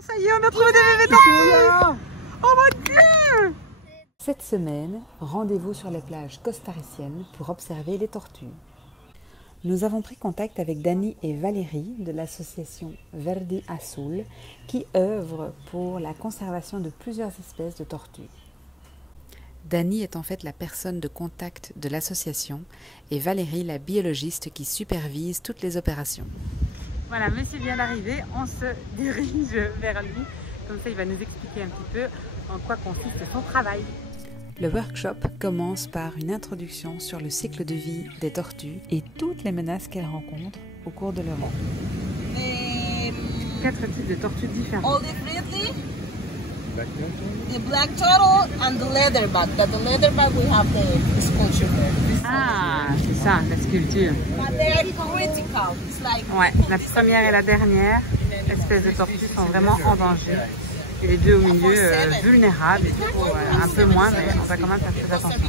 Ça y est, on a trouvé des bébés tortues. Oh mon Dieu! Cette semaine, rendez-vous sur les plages costariciennes pour observer les tortues. Nous avons pris contact avec Dani et Valérie de l'association Verde Azul qui œuvre pour la conservation de plusieurs espèces de tortues. Dani est en fait la personne de contact de l'association et Valérie la biologiste qui supervise toutes les opérations. Voilà, monsieur vient d'arriver, on se dirige vers lui. Comme ça, il va nous expliquer un petit peu en quoi consiste son travail. Le workshop commence par une introduction sur le cycle de vie des tortues et toutes les menaces qu'elles rencontrent au cours de leur vie. 4 types de tortues différentes. The black turtle and the leatherback. But the leatherback we have the sculpture there. Ah, c'est ça, la sculpture. But they are critical. It's like Ouais, la première et la dernière espèces de tortues sont vraiment en danger. Et les deux au milieu vulnérables, et du coup, un peu moins, mais on va quand même faire très attention.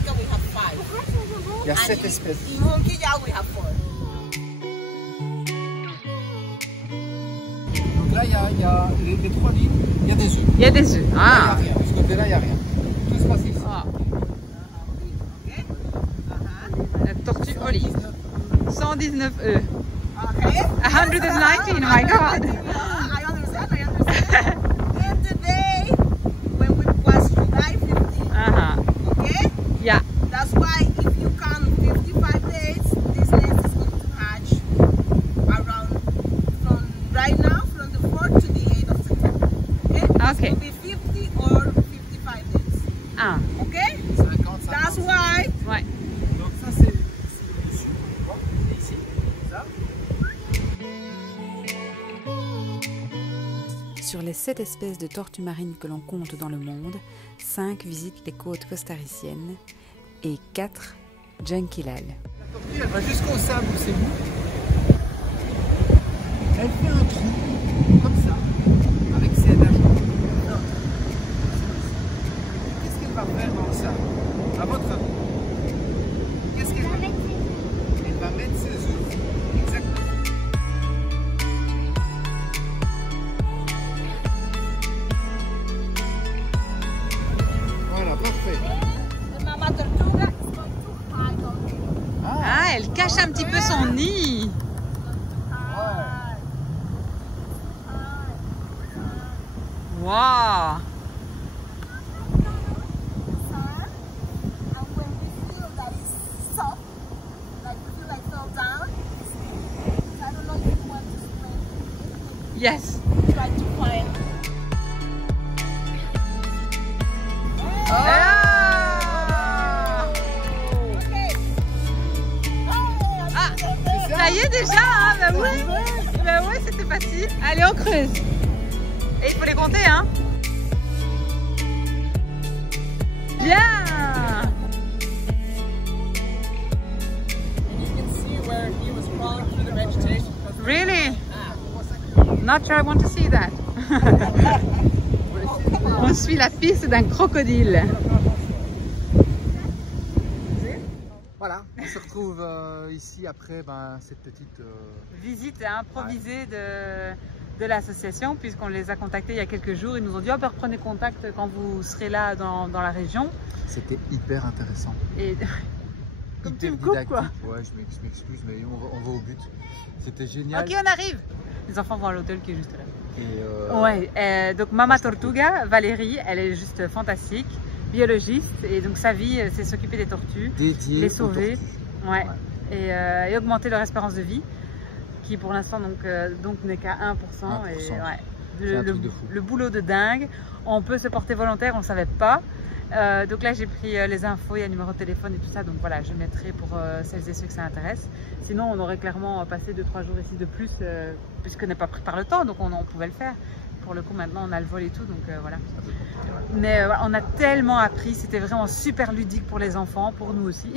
Il y a 7 espèces. in monkey, yeah, we have 4. Donc là, il y a les 3 lignes, il y a des œufs. Il y a des œufs. Ah. Là, il n'y a rien. De ce côté-là, il n'y a rien. Tout se passe ici. Ah. La tortue olive. 119 œufs. Okay. 119, my God. I understand. And today, when we was July 15, okay? Yeah. That's why if you count 55 days, this nest is going to hatch around from right now, from the 4th to the 8th of September. Okay? Okay. It will be 50 or 55 days. Ah. Okay? 50, That's why. Ouais. Donc ça, c'est le sud. Et ici, ça. Sur les 7 espèces de tortues marines que l'on compte dans le monde, 5 visitent les côtes costariciennes et 4 Djenquilal. La tortue, elle va jusqu'au sable où c'est mou. Elle fait un trou, comme ça, avec ses nageoires. Qu'est-ce qu'elle va faire dans le sable? À votre avis? Qu'est-ce qu'elle va mettre? Elle va mettre ses œufs. Exactement. Voilà, parfait. The mama tortuga is going to hide on it. Ah, elle cache un petit peu son nid. Wow. And when we feel that it's soft, like we feel like fell down, I don't know if you want to swim. Yes. Try to find. Ah. Okay. Ah, ça y est déjà, hein? Bah oui, c'était facile. Allez, on creuse. Et il faut les compter, hein? Bien. And you can see where he was crawling through the vegetation. Really? Not sure I want to see that. On suit la piste d'un crocodile. Voilà, on se retrouve ici après cette petite... Visite improvisée de l'association, puisqu'on les a contactés il y a quelques jours. Ils nous ont dit, oh, ben, reprenez contact quand vous serez là dans la région. C'était hyper intéressant. Et comme tu Hyper me coupes, didactique. quoi. Ouais, je m'excuse, mais on va au but. C'était génial. Ok, on arrive. Les enfants vont à l'hôtel qui est juste là. Et Ouais, donc Mama Tortuga, Valérie, elle est juste fantastique, biologiste, et donc sa vie, c'est s'occuper des tortues, dédié les aux sauver, tortues. ouais, et augmenter leur espérance de vie, qui pour l'instant donc n'est qu'à 1%. 1%. Et, ouais, C'est un truc de fou. le boulot de dingue. On peut se porter volontaire, on ne savait pas. Donc là j'ai pris les infos, il y a un numéro de téléphone et tout ça, donc voilà, je mettrai pour celles et ceux que ça intéresse. Sinon on aurait clairement passé 2-3 jours ici de plus, puisqu'on n'est pas pris par le temps, donc on pouvait le faire. Pour le coup maintenant on a le vol et tout, donc voilà. Mais on a tellement appris, c'était vraiment super ludique pour les enfants, pour nous aussi.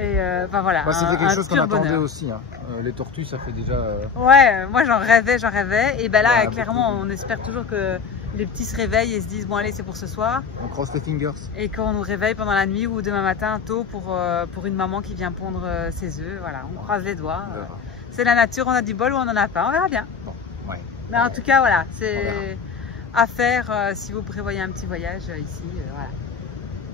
Et enfin voilà. C'était quelque chose qu'on attendait bonheur. aussi. Hein. Les tortues, ça fait déjà. Ouais, moi j'en rêvais. Et ben là, Voilà, clairement, beaucoup. on espère toujours que les petits se réveillent et se disent bon allez, c'est pour ce soir. On cross les fingers. Et qu'on nous réveille pendant la nuit ou demain matin tôt pour une maman qui vient pondre ses œufs. Voilà, on croise les doigts. C'est la nature, on a du bol ou on en a pas, on verra bien. Bon, ouais. Mais en tout cas, voilà, à faire si vous prévoyez un petit voyage ici. Voilà.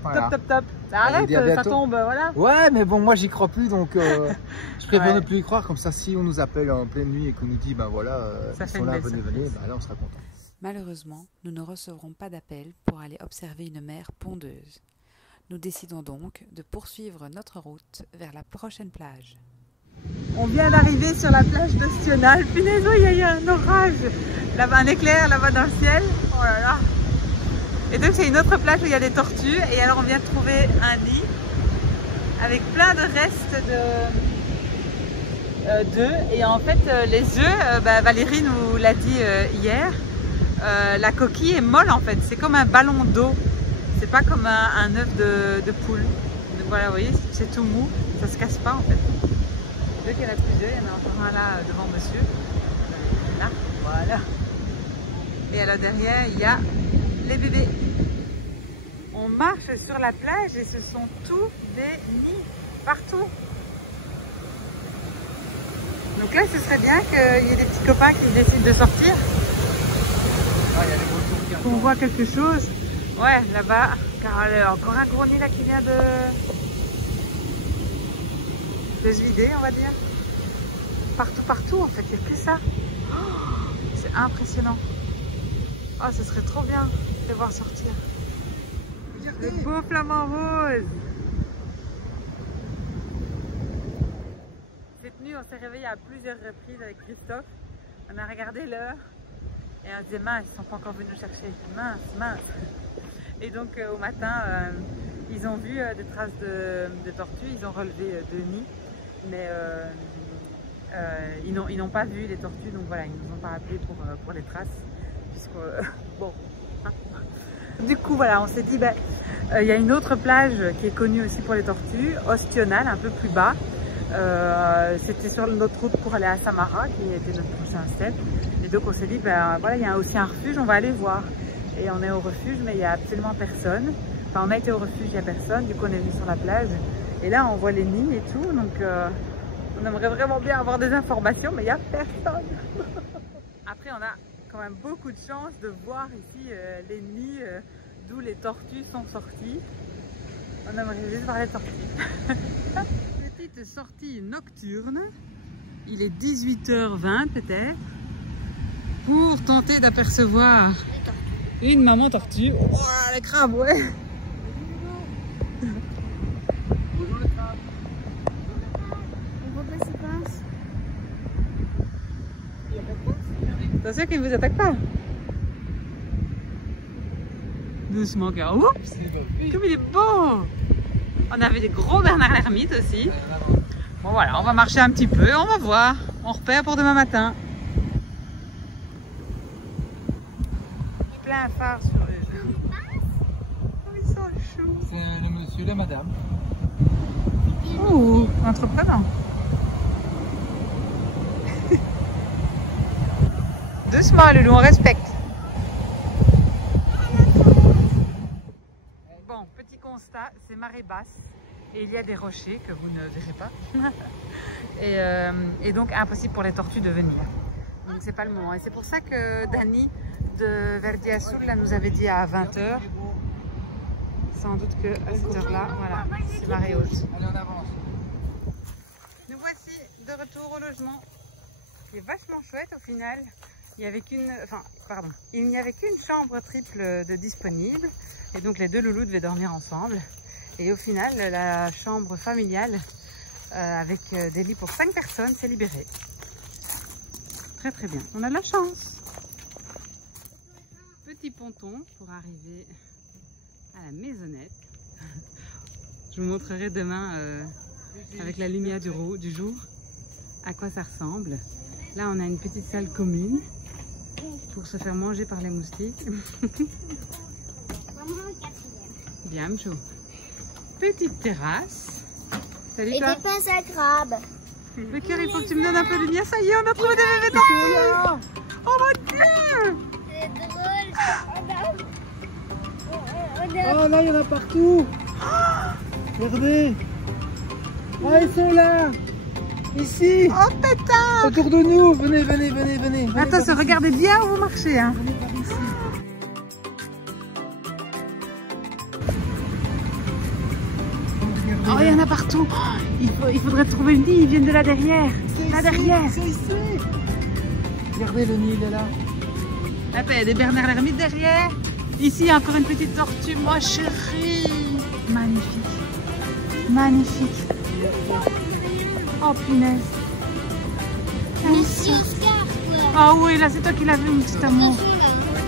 Voilà. Top, top, top. Arrête, ça tombe, voilà. Ouais, mais bon, moi j'y crois plus, donc je préfère ne plus y croire. Comme ça, si on nous appelle en pleine nuit et qu'on nous dit, ben voilà, ils sont là, venez, ben là on sera content. Malheureusement, nous ne recevrons pas d'appel pour aller observer une mer pondeuse. Nous décidons donc de poursuivre notre route vers la prochaine plage. On vient d'arriver sur la plage d'Ostional. Punaise, il y a un orage. Là-bas, un éclair là-bas dans le ciel. Oh là là. Et donc, c'est une autre plage où il y a des tortues. Et alors, on vient de trouver un lit avec plein de restes d'œufs. Et en fait, les œufs, Valérie nous l'a dit hier, la coquille est molle en fait. C'est comme un ballon d'eau. C'est pas comme un œuf de poule. Donc voilà, vous voyez, c'est tout mou. Ça se casse pas en fait. Donc il y en a plusieurs. Il y en a encore un là devant monsieur. Là, voilà. Et alors derrière, il y a les bébés. On marche sur la plage et ce sont tous des nids partout. Donc là, ce serait bien qu'il y ait des petits copains qui décident de sortir. Ah, il y a des vautours qui On voit quelque chose. Ouais, là-bas, car il y a encore un gros nid là qui vient de se vider, on va dire. Partout, en fait, il n'y a que ça. Oh, c'est impressionnant. Oh, ce serait trop bien de les voir sortir. Le beau flamant rose. Cette nuit, on s'est réveillé à plusieurs reprises avec Christophe. On a regardé l'heure et on disait mince, ils ne sont pas encore venus nous chercher. Mince. Et donc au matin, ils ont vu des traces de tortues, ils ont relevé 2 nids, mais ils n'ont pas vu les tortues, donc voilà, ils ne nous ont pas appelés pour les traces, puisque bon. Du coup voilà, on s'est dit, il y a une autre plage qui est connue aussi pour les tortues, Ostional, un peu plus bas. C'était sur notre route pour aller à Samara, qui était notre prochain step. Et donc on s'est dit, voilà, il y a aussi un refuge, on va aller voir. Et on est au refuge, mais il n'y a absolument personne. Enfin, on a été au refuge, il n'y a personne. Du coup, on est venu sur la plage. Et là, on voit les nids et tout. Donc, on aimerait vraiment bien avoir des informations, mais il n'y a personne. Après, on a quand même beaucoup de chance de voir ici les nids d'où les tortues sont sorties. On aimerait juste voir les tortues. Petite sortie nocturne. Il est 18h20 peut-être. Pour tenter d'apercevoir une maman tortue. Oh, les crabes, ouais. Bonjour les crabes. On voit pas si pince. Il y a pas de pince. Attention qu'il ne vous attaque pas. Doucement, car. Oups, comme il est beau. On avait des gros Bernard l'ermite aussi. Bon voilà, on va marcher un petit peu, on va voir. On repère pour demain matin. Plein phare sur eux. Oh, ils sont choux. C'est le monsieur, la madame. Ouh, entreprenant. Doucement, Loulou, on respecte. Bon, petit constat, c'est marée basse et il y a des rochers que vous ne verrez pas. et donc impossible pour les tortues de venir. Donc c'est pas le moment. Et c'est pour ça que Dani de Verdi Azul là, nous avait dit à 20h. Sans doute que à cette heure-là, voilà, c'est marée haute. Allez, on avance. Nous voici de retour au logement, qui est vachement chouette au final. Il n'y avait qu'une chambre triple de disponible, et donc les 2 loulous devaient dormir ensemble. Et au final, la chambre familiale avec des lits pour 5 personnes s'est libérée. Très très bien, on a de la chance. Petit ponton pour arriver à la maisonnette. Je vous montrerai demain avec la lumière du jour à quoi ça ressemble. Là on a une petite salle commune pour se faire manger par les moustiques. Bien chaud. Petite terrasse. Salut Et toi. des pinces à crabe. Mais Cœur, il faut que tu me donnes un peu de lumière. Ça y est, on a trouvé des bébés tortues. Oh mon Dieu. C'est drôle. Oh là, il y en a partout. Regardez. Ah, ils sont là. Ici. Oh pétard. Autour de nous. Venez. Attention, regardez bien où vous marchez. Hein. Venez par ici. Oh, il y en a partout. Il faudrait trouver une nid, ils viennent de là derrière. Là derrière. C'est ici. Regardez, le nid, il est là. Ah, il y a des Bernard l'ermite derrière. Ici, il y a encore une petite tortue, ma chérie. Magnifique. Magnifique. Oh, punaise. Monsieur Oscar, quoi. Ah oui, là, c'est toi qui l'as vu, mon petit amour. Attention, là.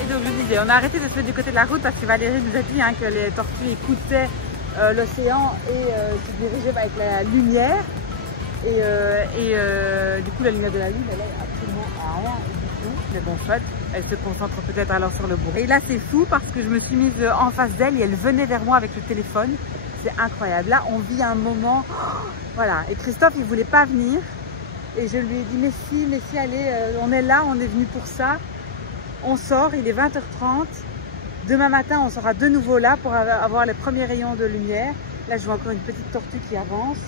Et donc, je disais, on a arrêté de se mettre du côté de la route parce que Valérie nous a dit que les tortues écoutaient l'océan et se dirigeaient avec la lumière. Du coup, la lumière de la lune, elle est absolument à rien du tout. Mais bon, soit, elle se concentre peut-être alors sur le bourg. Et là, c'est fou parce que je me suis mise en face d'elle et elle venait vers moi avec le téléphone. C'est incroyable. Là, on vit un moment. Voilà. Et Christophe, il voulait pas venir. Et je lui ai dit, mais si, allez, on est là, on est venu pour ça. On sort, il est 20h30. Demain matin, on sera de nouveau là pour avoir les premiers rayons de lumière. Là, je vois encore une petite tortue qui avance.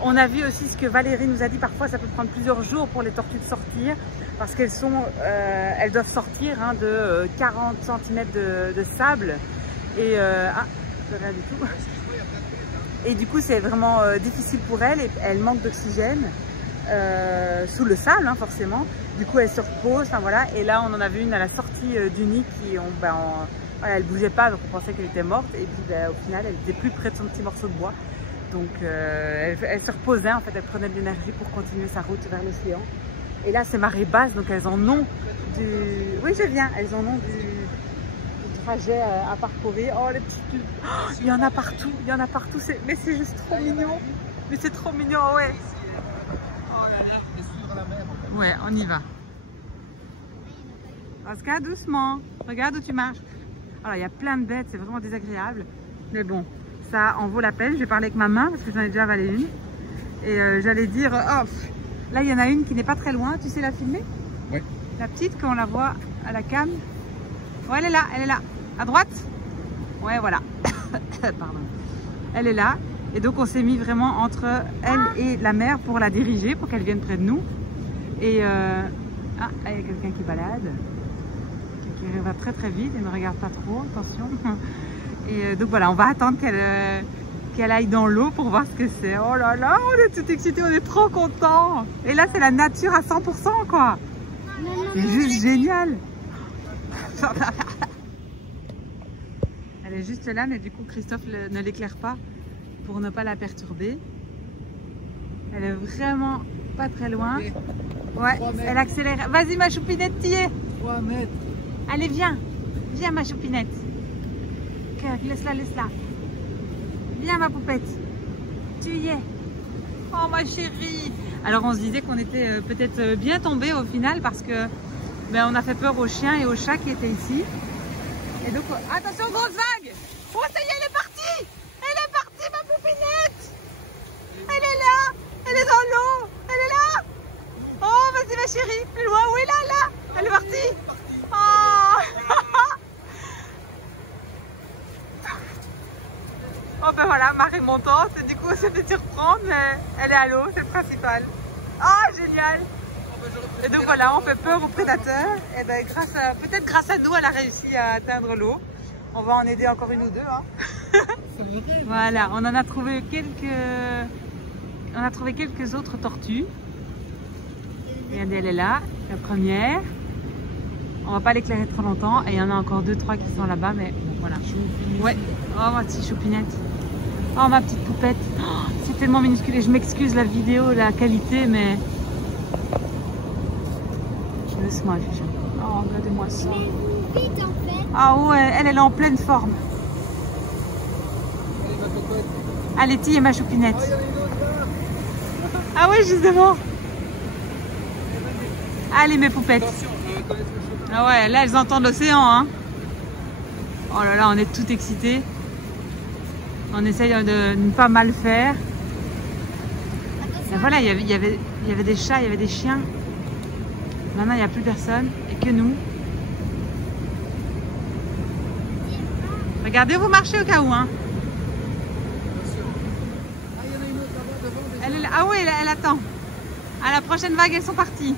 On a vu aussi ce que Valérie nous a dit. Parfois, ça peut prendre plusieurs jours pour les tortues de sortir. Parce qu'elles elles doivent sortir de 40 cm de sable. Et rien du tout. Et du coup, c'est vraiment difficile pour elles. Et elles manquent d'oxygène sous le sable, hein, forcément. Du coup, elles se reposent. Enfin, voilà. Et là, on en a vu une à la sortie du nid qui, voilà, elle bougeait pas, donc on pensait qu'elle était morte. Et puis, au final, elle était plus près de son petit morceau de bois. Donc, elle se reposait. En fait, elle prenait de l'énergie pour continuer sa route vers l'océan. Et là, c'est marée basse, donc elles en ont du... Oui, je viens. Elles en ont du trajet à parcourir. Oh, les petites... Oh, il y en a partout. Il y en a partout. Mais c'est juste trop mignon. Mais c'est trop mignon, ouais. Oh là là, c'est sur la mer. Ouais, on y va. Oscar, doucement. Regarde où tu marches. Alors, il y a plein de bêtes. C'est vraiment désagréable. Mais bon, ça en vaut la peine. Je vais parler avec ma main parce que j'en ai déjà avalé une. Et j'allais dire... Oh, là, il y en a une qui n'est pas très loin. Tu sais la filmer? Oui. La petite, quand on la voit à la cam. Ouais, elle est là, elle est là. À droite? Ouais, voilà. Pardon. Elle est là. Et donc, on s'est mis vraiment entre elle et la mer pour la diriger, pour qu'elle vienne près de nous. Et... Ah, il y a quelqu'un qui balade. Qui va très très vite et ne regarde pas trop. Attention. Et donc, voilà, on va attendre qu'elle aille dans l'eau pour voir ce que c'est. Oh là là, on est tout excités, on est trop contents. Et là, c'est la nature à 100%, quoi. C'est juste génial. Elle est juste là, mais du coup, Christophe ne l'éclaire pas pour ne pas la perturber. Elle est vraiment pas très loin. Ouais, elle accélère. Vas-y, ma choupinette, t'y es. 3 mètres. Allez, viens. Viens, ma choupinette. Laisse-la, laisse-la. Viens, ma poupette. Tu y es. Oh, ma chérie. Alors, on se disait qu'on était peut-être bien tombé au final parce que on a fait peur aux chiens et aux chats qui étaient ici. Et donc, attention, grosse vague. Oh, ça y est, elle est partie. Elle est partie, ma poupinette. Elle est là. Elle est dans l'eau. Elle est là. Oh, vas-y, ma chérie. Plus loin. Oui, là, là. Elle est partie. Oh. Oh, ben voilà, marée montante. Et du coup, ça fait surprendre, mais elle est à l'eau, c'est le principal. Oh, génial. Et donc voilà, on fait peur aux prédateurs. Et ben peut-être grâce à nous, elle a réussi à atteindre l'eau. On va en aider encore une ou deux. Hein. Voilà, on en a trouvé quelques autres tortues. Regardez, elle est là, la première. On va pas l'éclairer trop longtemps. Et il y en a encore 2-3 qui sont là-bas, mais bon, voilà. Ouais. Oh, ma petite choupinette. Oh, ma petite poupette. Oh, c'est tellement minuscule. Et je m'excuse la vidéo, la qualité, mais... Laisse-moi, Ficha. Oh, regardez-moi ça. Mais vite, en fait. Ah ouais, elle est en pleine forme. Allez, t'y es, ma choupinette. Ah ouais, justement. Allez, mes poupettes. Ah ouais, là, elles entendent l'océan, hein. Oh là là, on est tout excités. On essaye de ne pas mal faire. Et voilà, il y avait des chats, il y avait des chiens. Maintenant, il n'y a plus personne et que nous. Regardez où vous marchez au cas où, hein. Elle est là. Ah oui, elle attend. À la prochaine vague, elles sont parties.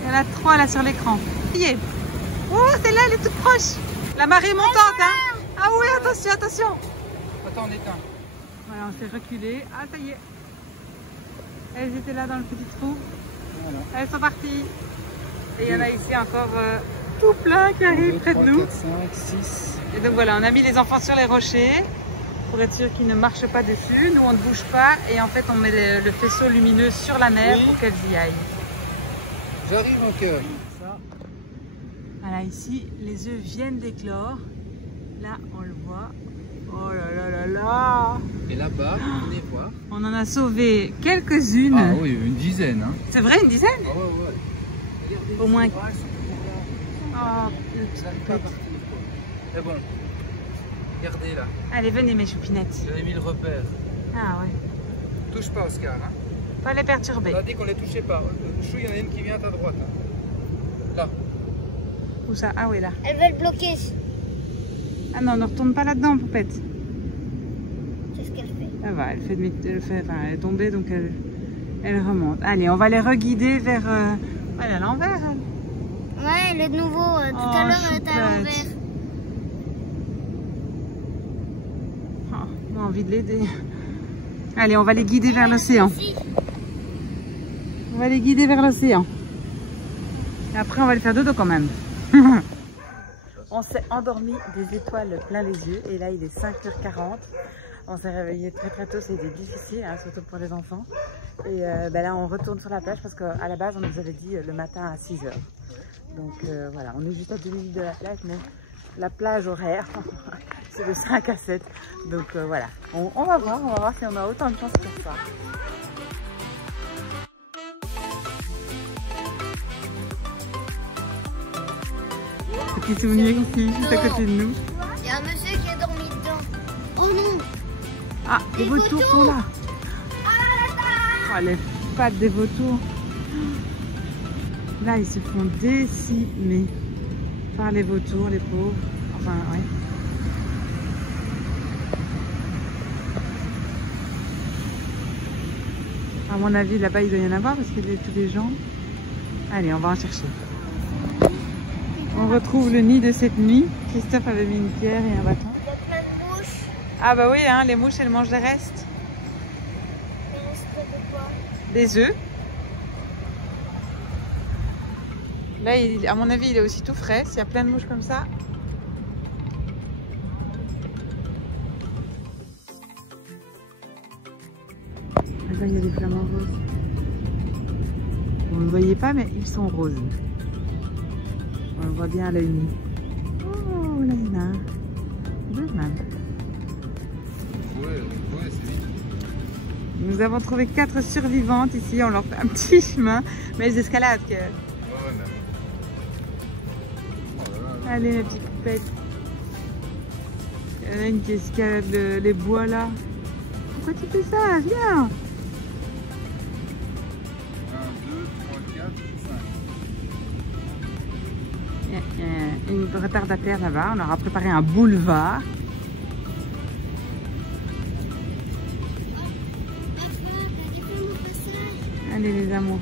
Il y en a 3 là sur l'écran. Oh, celle-là, elle est toute proche. La marée montante, hein. Ah oui, attention, attention. Attends, on éteint. Voilà, on s'est reculé. Ah, ça y est. Elles étaient là dans le petit trou. Voilà. Elles sont parties. Et il y en a ici encore tout plein qui arrivent près de 3, nous. 4, 5, 6. Et donc voilà, on a mis les enfants sur les rochers pour être sûr qu'ils ne marchent pas dessus. Nous, on ne bouge pas et en fait, on met le faisceau lumineux sur la mer Oui. pour qu'elles y aillent. J'arrive mon cœur. Ça. Voilà, ici, les œufs viennent d'éclore. Là, on le voit. Oh là là là là! Et là-bas, venez voir. On en a sauvé quelques-unes. Ah oui, une dizaine. Hein. C'est vrai, une dizaine? Ah ouais, ouais. Regardez Au moins. ici. Ah, elles sont là. Oh, le petit Elles n'arrivent pas à partir. Mais bon, regardez là. Allez, venez mes choupinettes. J'avais mis le repère. Ah ouais. Touche pas, Oscar. Hein. Pas les perturber. On a dit qu'on les touchait pas. Le chou, il y en a une qui vient à ta droite. Hein. Là. Où ça? Ah oui, là. Elles veulent bloquer. Ah non, ne retourne pas là-dedans, poupette. C'est ce qu'elle fait. Ça va, elle est tombée, donc elle remonte. Allez, on va les reguider vers... Elle est à l'envers, elle. Ouais, le nouveau. Tout Oh, à l'heure, elle était à choupette. l'envers. Oh, on a envie de l'aider. Allez, on va les guider vers l'océan. Si. On va les guider vers l'océan. Et après, on va les faire dodo quand même. On s'est endormi des étoiles plein les yeux. Et là, il est 5h40. On s'est réveillé très très tôt. C'était difficile, hein, surtout pour les enfants. Et là, on retourne sur la plage parce qu'à la base, on nous avait dit le matin à 6h. Donc voilà, on est juste à 2 minutes de la plage. Mais la plage horaire, c'est de 5 à 7. Donc voilà, on va voir si on a autant de chance que ça. Petit souvenir ici, juste à côté de nous. Il y a un monsieur qui a dormi dedans. Oh non. Ah, les vautours sont là. Oh, les pattes des vautours. Là, ils se font décimer par les vautours, les pauvres. Enfin, ouais. À mon avis, là-bas, il doit y en avoir parce qu'il y a tous les gens. Allez, on va en chercher. On retrouve le nid de cette nuit. Christophe avait mis une pierre et un bâton. Il y a plein de mouches. Ah bah oui, hein, les mouches, elles mangent les restes. Il reste de quoi? Des œufs. Là, à mon avis, il est aussi tout frais. S'il y a plein de mouches comme ça. Là, il y a des flamants roses. Vous ne le voyez pas, mais ils sont roses. On le voit bien à l'œil nu. Oh, là, il y en a un. Deux même. Ouais, c'est vite. Nous avons trouvé 4 survivantes ici. On leur fait un petit chemin. Mais elles escaladent. Ouais, mais... Oh là là. Allez, mes petites poupettes. Il y en a une qui escalade les bois là. Pourquoi tu fais ça? Viens! 1, 2, 3, 4, 5. Il y a une retardataire là-bas. On leur a préparé un boulevard. Allez, les amours.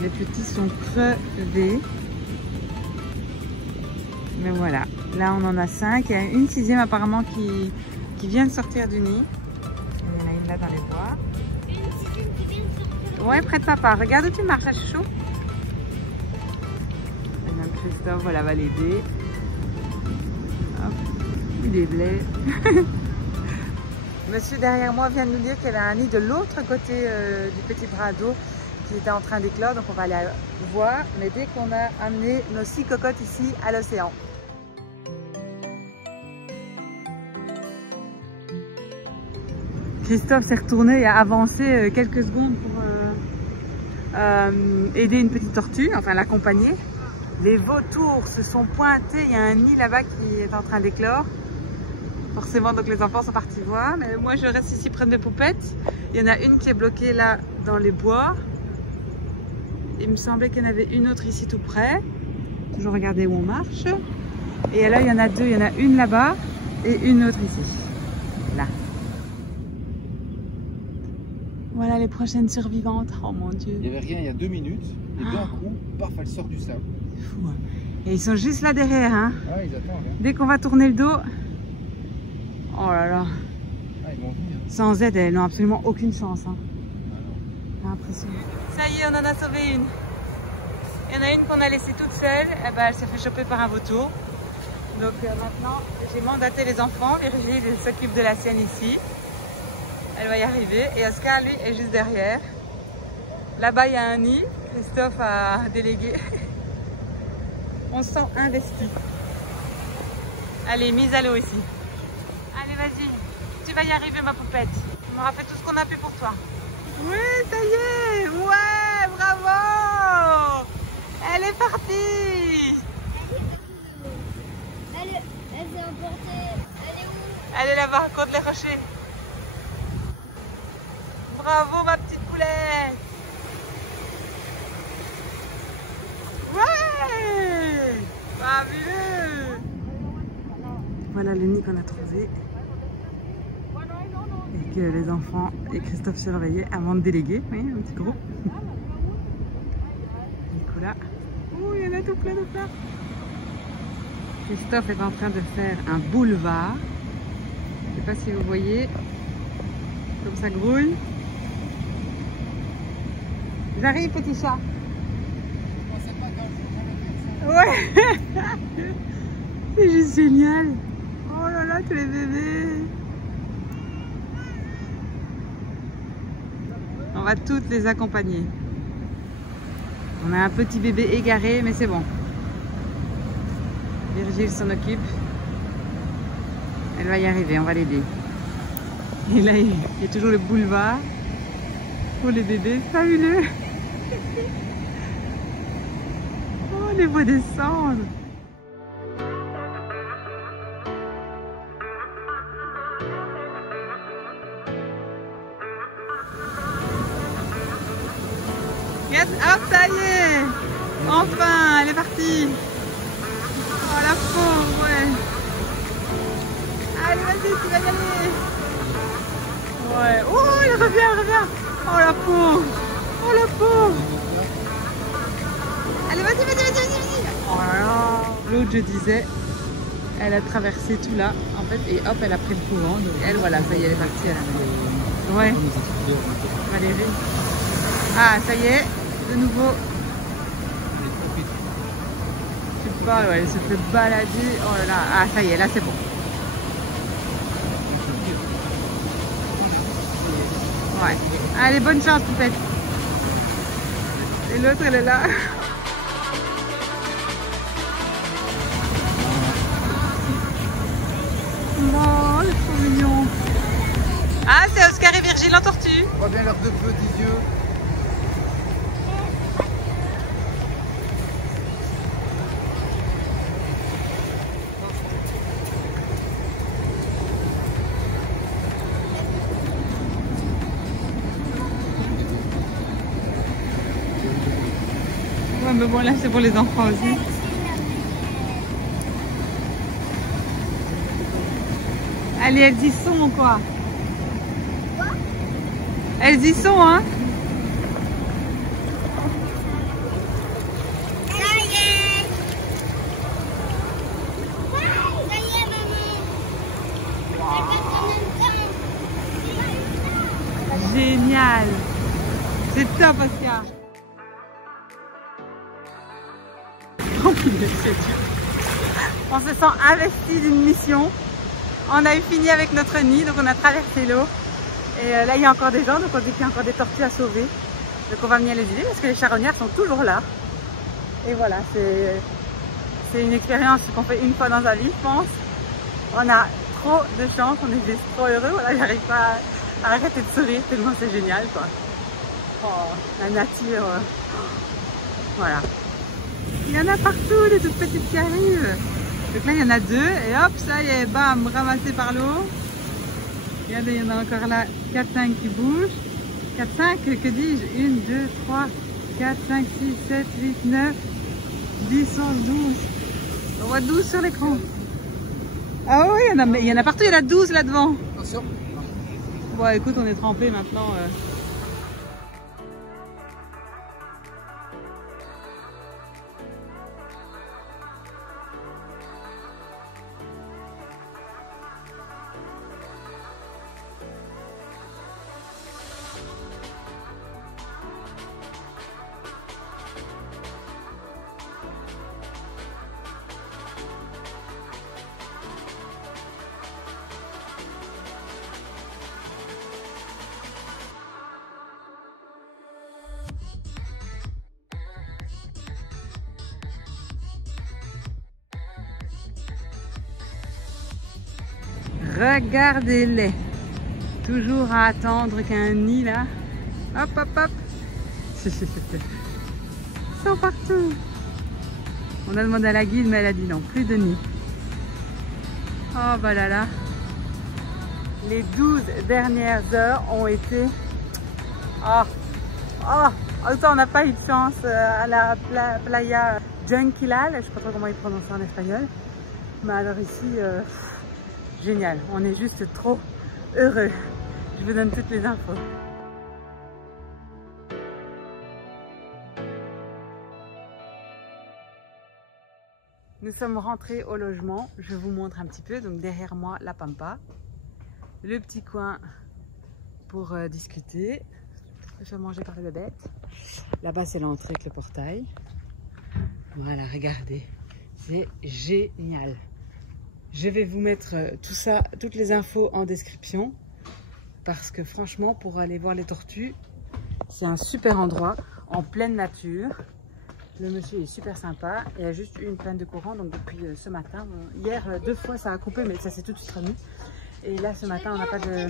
Les petits sont crevés. Mais voilà. Là, on en a 5. Il y a une 6e apparemment qui vient de sortir du nid. Il y en a une là dans les bois. Ouais, près de papa. Regarde où tu marches, à chaud. Et même Christophe, voilà, va l'aider. Hop, il est blé. Monsieur derrière moi vient de nous dire qu'il y avait un nid de l'autre côté du petit bras d'eau qui était en train d'éclore. Donc on va aller voir. Mais dès qu'on a amené nos 6 cocottes ici à l'océan. Christophe s'est retourné et a avancé quelques secondes pour aider une petite tortue, enfin l'accompagner. Les vautours se sont pointés, il y a un nid là-bas qui est en train d'éclore. Forcément, donc les enfants sont partis voir, mais moi je reste ici près de mes poupettes. Il y en a une qui est bloquée là dans les bois. Il me semblait qu'il y en avait une autre ici tout près. Toujours regarder où on marche. Et là, il y en a 2, il y en a une là-bas et une autre ici. Là. Voilà les prochaines survivantes. Oh mon Dieu. Il n'y avait rien il y a 2 minutes. Et d'un coup, paf, elle sort du sable. C'est fou, hein. Et ils sont juste là derrière. Hein. Ah, ils attendent. Hein. Dès qu'on va tourner le dos. Oh là là. Ah, ils vont venir. Sans aide, elles n'ont absolument aucune chance. Hein. Impressionnant. Ça y est, on en a sauvé une. Il y en a une qu'on a laissée toute seule. Eh ben, elle s'est fait choper par un vautour. Donc maintenant, j'ai mandaté les enfants. Virgile s'occupe de la sienne ici. Elle va y arriver. Et Oscar, lui, est juste derrière. Là-bas, il y a un nid. Christophe a délégué. On se sent investi. Allez, mise à l'eau ici. Allez, vas-y. Tu vas y arriver, ma poupette. On aura fait tout ce qu'on a pu pour toi. Oui, ça y est. Ouais, bravo. Elle est partie. Elle s'est emportée. Elle est où? Elle est là-bas, contre les rochers. Bravo, ma petite poulette. Ouais. Fabuleux. Voilà le nid qu'on a trouvé. Et que les enfants et Christophe surveillaient avant de déléguer. Oui, un petit gros. Nicolas. Oh, il y en a tout plein de plein. Christophe est en train de faire un boulevard. Je ne sais pas si vous voyez. Comme ça grouille. J'arrive, petit chat. Ouais. C'est juste génial. Oh là là, tous les bébés. On va toutes les accompagner. On a un petit bébé égaré, mais c'est bon. Virgile s'en occupe. Elle va y arriver, on va l'aider. Et là, il y a toujours le boulevard pour les bébés. Fabuleux. Oh, on les voit descendre. Yes, hop, ça y est. Enfin, elle est partie. Oh, la pauvre, ouais. Allez, vas-y, tu vas y aller. Ouais. Oh, elle revient, elle revient. Oh, la pauvre. Oh, la pauvre. Allez, vas-y, vas-y, vas-y, vas-y. Oh là là. L'autre, je disais, elle a traversé tout là, en fait, et hop, elle a pris le courant. Donc, elle, voilà, ça y est, elle est partie. Elle a... Ouais. Valérie. Ah, ça y est, de nouveau. Je sais pas, ouais, elle se fait balader. Oh là là. Ah, ça y est, là, c'est bon. Ouais. Allez, bonne chance, poupette. Et l'autre, elle est là. Oh, elle est trop mignon. Ah, c'est Oscar et Virgile en tortue. On voit bien leurs 2 petits yeux. Ouais, mais bon, là, c'est pour les enfants aussi. Allez, elles y sont, quoi. Elles y sont, hein. Ça y est. Ça y est, maman. Génial. C'est top, Oscar. On se sent investi d'une mission. On a eu fini avec notre nid, donc on a traversé l'eau. Et là, il y a encore des gens, donc on dit qu'il y a encore des tortues à sauver. Donc on va venir les aider parce que les charognards sont toujours là. Et voilà, c'est une expérience qu'on fait une fois dans sa vie, je pense. On a trop de chance, on est juste trop heureux. Voilà, j'arrive pas à arrêter de sourire tellement c'est génial, quoi. Oh, la nature. Voilà. Il y en a partout, des toutes petites qui arrivent. Donc là, il y en a 2 et hop, ça y est, bam, ramassé par l'eau. Regardez, il y en a encore là 4-5 qui bougent. 4-5, que dis-je? 1, 2, 3, 4, 5, 6, 7, 8, 9, 10, 11, 12. On voit 12 sur l'écran. Ah oui, il y en a partout, il y en a 12 là devant. Attention. Bon, écoute, on est trempés maintenant. Regardez-les. Toujours à attendre qu'un nid là. Hop, hop, hop. Ils sont partout. On a demandé à la guide, mais elle a dit non, plus de nid. Oh bah là là. Les 12 dernières heures ont été... autant on n'a pas eu de chance à la playa Junquilal, je ne sais pas trop comment ils prononcent en espagnol. Mais alors ici, génial, on est juste trop heureux. Je vous donne toutes les infos. Nous sommes rentrés au logement, je vous montre un petit peu. Donc derrière moi, la pampa, le petit coin pour discuter, se faire manger par les bébêtes. Là-bas, c'est l'entrée avec le portail. Voilà, regardez, c'est génial. Je vais vous mettre tout ça, toutes les infos en description parce que franchement, pour aller voir les tortues, c'est un super endroit en pleine nature. Le monsieur est super sympa. Il y a juste eu une panne de courant, donc depuis ce matin. Hier, 2 fois, ça a coupé, mais ça s'est tout de suite remis. Et là, ce matin, on n'a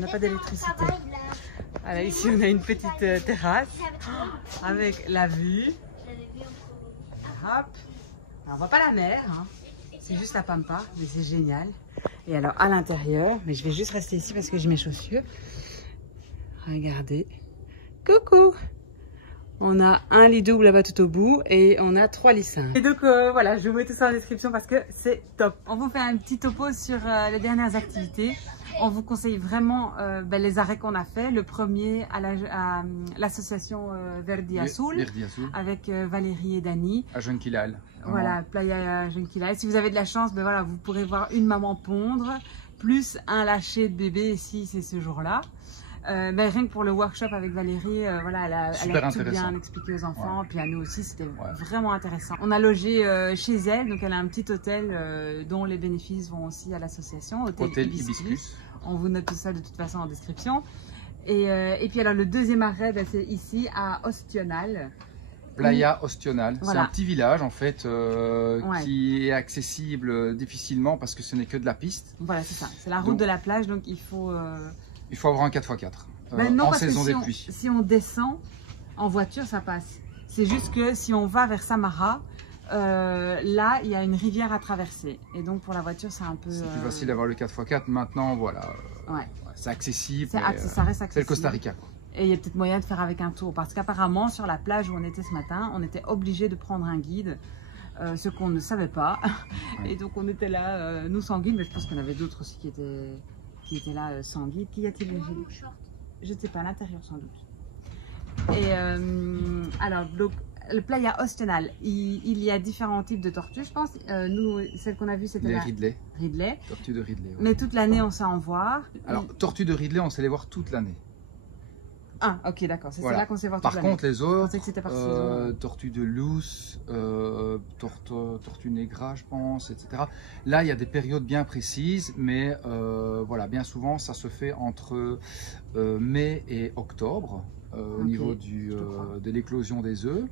pas d'électricité. Voilà, ici, on a une petite terrasse avec la vue. Hop. Alors, on voit pas la mer, hein. C'est juste la pampa, mais c'est génial. Et alors, à l'intérieur, mais je vais juste rester ici parce que j'ai mes chaussures. Regardez. Coucou! On a un lit double là-bas tout au bout et on a 3 lits simples. Et donc voilà, je vous mets tout ça en description parce que c'est top. On vous fait un petit topo sur les dernières activités. On vous conseille vraiment les arrêts qu'on a fait. Le premier à l'association Verdi Azul avec Valérie et Dani. À Junquilal. Voilà, Playa Junquilal. Si vous avez de la chance, ben voilà, vous pourrez voir une maman pondre plus un lâcher de bébé si c'est ce jour-là. Rien que pour le workshop avec Valérie, voilà, elle a tout bien expliqué aux enfants, ouais. Puis à nous aussi, c'était vraiment intéressant. On a logé chez elle, donc elle a un petit hôtel dont les bénéfices vont aussi à l'association, Hôtel Hibiscus. On vous note tout ça de toute façon en description. Et puis alors le deuxième arrêt, ben, c'est ici à Ostional. Playa Ostional, voilà. C'est un petit village en fait qui est accessible difficilement parce que ce n'est que de la piste. Voilà, c'est ça, c'est la route de la plage, donc il faut avoir un 4x4 non, en saison des pluies. Si on descend en voiture, ça passe. C'est juste que si on va vers Samara, là, il y a une rivière à traverser. Et donc, pour la voiture, c'est un peu... C'est plus facile d'avoir le 4x4. Maintenant, voilà, c'est accessible. Ça reste accessible. C'est le Costa Rica. Et il y a peut-être moyen de faire avec un tour. Parce qu'apparemment, sur la plage où on était ce matin, on était obligé de prendre un guide. Ce qu'on ne savait pas. Et donc, on était là, nous sans guide. Mais je pense qu'il y en avait d'autres aussi qui étaient là sans guide. Qu'y a-t-il? Je ne sais pas, à l'intérieur sans doute. Et alors, donc, le Playa Ostional, il y a différents types de tortues, je pense. Nous, celle qu'on a vue, c'était la Ridley. Tortue de Ridley. Ouais. Mais toute l'année, on sait en voir. Alors, tortue de Ridley, on sait les voir toute l'année. Ah, ok, d'accord. C'est là qu'on sait voir toute l'année. Par contre, les autres, tortue de Luce, tortue négra, je pense, etc. Là, il y a des périodes bien précises, mais voilà, bien souvent, ça se fait entre mai et octobre. Au niveau de l'éclosion des œufs,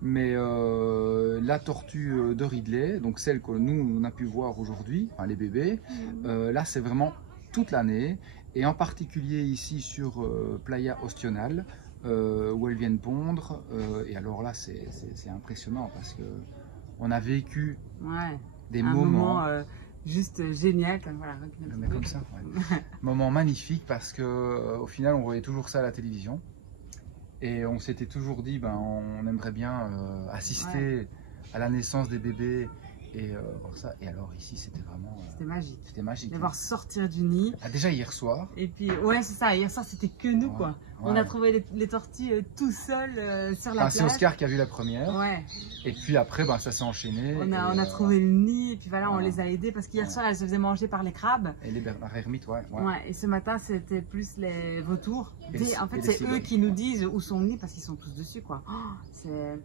mais la tortue de Ridley, donc celle que nous on a pu voir aujourd'hui, enfin, les bébés, là c'est vraiment toute l'année, et en particulier ici sur Playa Ostional, où elles viennent pondre, et alors là c'est impressionnant parce que on a vécu des moments juste génial, comme ça, moment magnifique parce que au final on voyait toujours ça à la télévision. Et on s'était toujours dit, on aimerait bien assister à la naissance des bébés et voir ça. Et alors ici, c'était vraiment... C'était magique. C'était magique. De voir sortir du nid. Ah, déjà hier soir. Et puis, ouais, c'est ça. Hier soir, c'était que nous, quoi. On a trouvé les tortues tout seuls sur la plage. C'est Oscar qui a vu la première. Ouais. Et puis après, ça s'est enchaîné. On a trouvé le nid et puis voilà, on les a aidés parce qu'hier soir, elles se faisaient manger par les crabes. Et les ermites, Et ce matin, c'était plus les vautours. En fait, c'est eux qui nous disent où sont le nid parce qu'ils sont tous dessus, quoi.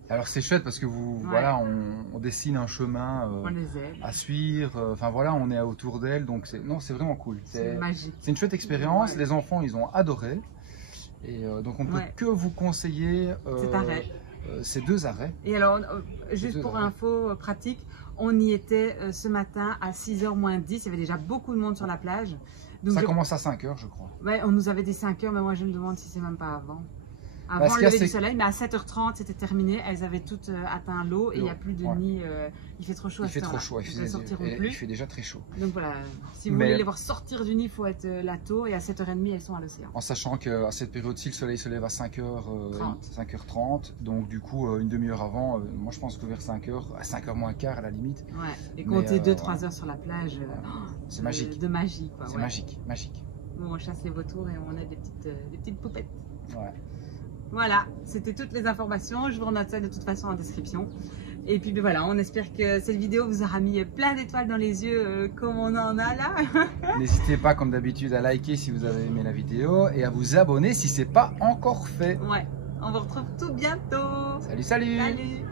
Alors c'est chouette parce que voilà, on dessine un chemin à suivre. Enfin voilà, on est autour d'elles, donc c'est vraiment cool. C'est magique. C'est une chouette expérience. Les enfants, ils ont adoré. Et donc on ne peut que vous conseiller ces 2 arrêts. Et alors, juste pour info pratique, on y était ce matin à 6h moins 10, il y avait déjà beaucoup de monde sur la plage. Donc ça commence à 5 h, je crois. Ouais, on nous avait dit 5 h, mais moi je me demande si c'est même pas avant. Avant Parce le qu'il y a lever du ces- soleil, mais à 7h30 c'était terminé, elles avaient toutes atteint l'eau et il n'y a plus de Ouais. nid, il fait trop chaud à Il fait ce trop temps-là. chaud, Donc, elles sortiront il plus. fait déjà très chaud. Donc voilà, si vous Mais- voulez les voir sortir du nid, il faut être là tôt et à 7h30 elles sont à l'océan. En sachant qu'à cette période-ci, le soleil se lève à 30. 5h30, donc du coup, une demi-heure avant, moi je pense que vers 5 h, à 5 h moins quart à la limite, Ouais, et Mais, compter 2-3 voilà. heures sur la plage, c'est magique. De magie quoi. C'est Ouais. magique, magique. Bon, on chasse les vautours et on a des petites poupettes. Ouais. Voilà, c'était toutes les informations. Je vous renote ça de toute façon en description. Et puis ben voilà, on espère que cette vidéo vous aura mis plein d'étoiles dans les yeux comme on en a là. N'hésitez pas, comme d'habitude, à liker si vous avez aimé la vidéo et à vous abonner si ce n'est pas encore fait. Ouais, on vous retrouve tout bientôt. Salut, salut! Salut!